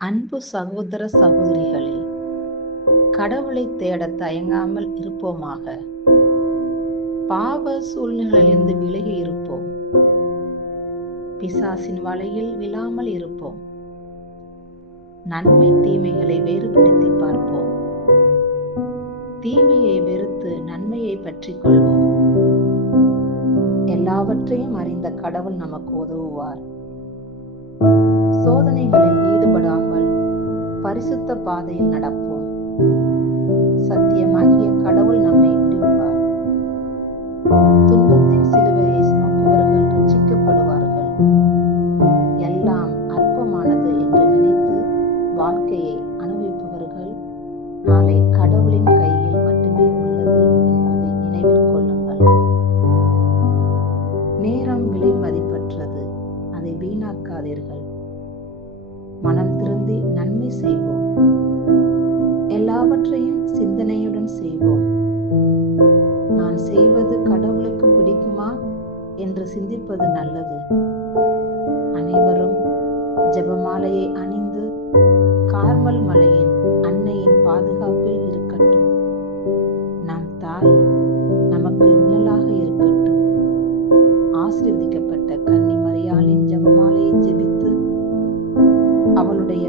அன்பு சகோதர சகோதரிகளே, கடவுளை தேட தயங்காமல் இருப்போமாக. பாவ சூழ்நிலையிலிருந்து விலகி இருப்போம். பிசாசின் வலையில் விழாமல் இருப்போம். நன்மை தீமைகளை வேறுபடுத்தி பார்ப்போம். தீமையை வெறுத்து நன்மையை பற்றிக் கொள்வோம். எல்லாவற்றையும் அறிந்த கடவுள் நமக்கு உதவுவார். சோதனைகளில் ஈடுபடாமல் பரிசுத்த பாதையில் நடப்போம். சத்தியமாகிய கடவுள் நம்மை விடுவிப்பார். துன்பத்தின் சிலுவையை சுமப்பவர்கள் ரட்சிக்கப்படுவார்கள். எல்லாம் அற்பமானது என்று நினைத்து வாழ்க்கையை அனுபவிப்பவர்கள் நாளை கடவுளின் கையில் மட்டுமே உள்ளது என்பதை நினைவில் கொள்ளுங்கள். நேரம் விலை மதிப்பற்றது, அதை வீணாக்காதீர்கள். மனம் திருந்தி நன்மை செய்வோம். எல்லாவற்றையும் சிந்தனையுடன் செய்வோம். நான் செய்வது கடவுளுக்கு பிடிக்குமா என்று சிந்திப்பது நல்லது. அனைவரும் ஜெபமாலையை அணிந்து கார்மல் மலையின் அன்னையின் பாதுகாப்பில் இருக்கட்டும். நம் தாய் நமக்கு நிழலாக இருக்கட்டும். ஆசீர்வதிக்கப்பட்ட கன்னி மரியாளின் ஜெபமாலையை ஜெபித்து அவளுடைய